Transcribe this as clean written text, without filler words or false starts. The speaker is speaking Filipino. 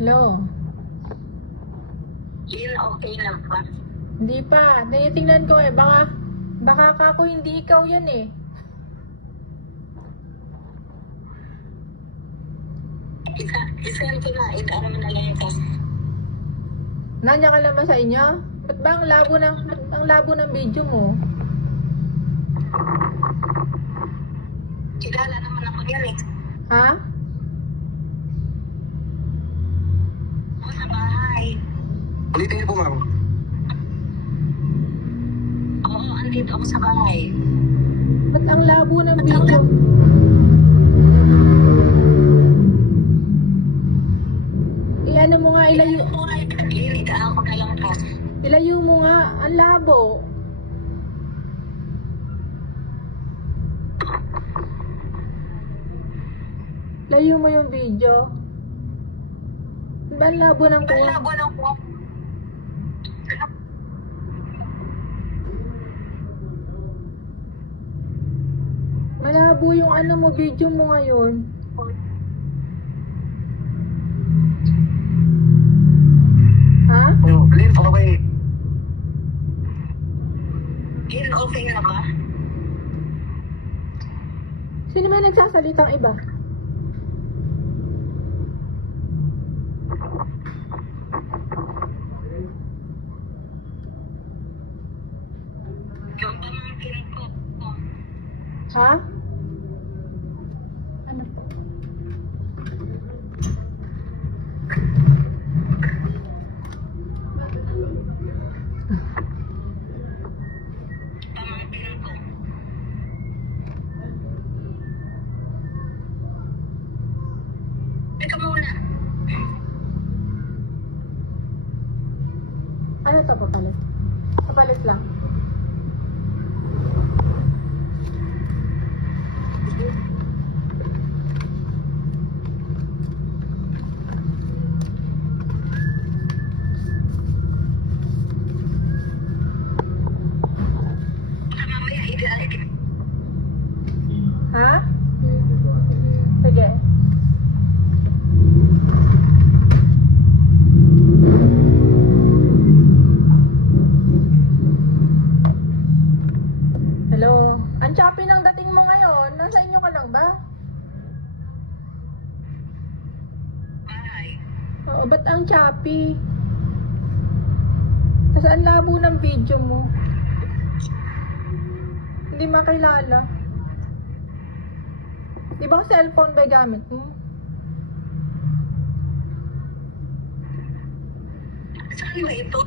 Hello? Yun, okay na ba? Hindi pa. Tinitingnan ko eh. Baka kako hindi ikaw yan eh. Isend ko na, itaan mo na lang ito. Nandiyan ka naman sa inyo? Ba't ba ang labo ng video mo? Kilala naman ako yan eh. Ha? Ako sa bahay. Ulitin niyo po, ma'am. Oo, andito ako sa bahay. Ba't ang labo ng video? Ano mo nga, ilayo. Ilitaan ko na lang ito. Ilayo mo nga, ang labo. Layo mo yung video. Ba ang labo ng kuha? Malabo lang po. Malabo yung ano mo, video mo ngayon. Ha? Lynn, okay. Yun, okay na ba? Sino may nagsasalitang iba? Yung pamangkin ko. Ha? Ano po? Pamangkin ko. Teka muna. Ano to, papalit? Papalit lang. Baka mamaya i-like. Ha? Sige. Hello? Ang choppy ng dating mo ngayon. Nasa inyo ka lang ba? Bahay. Oo, ba't ang choppy? Kasi ang labo ng video mo. Hindi makilala. Di ba cellphone ba gamit mo? Saan ba ito?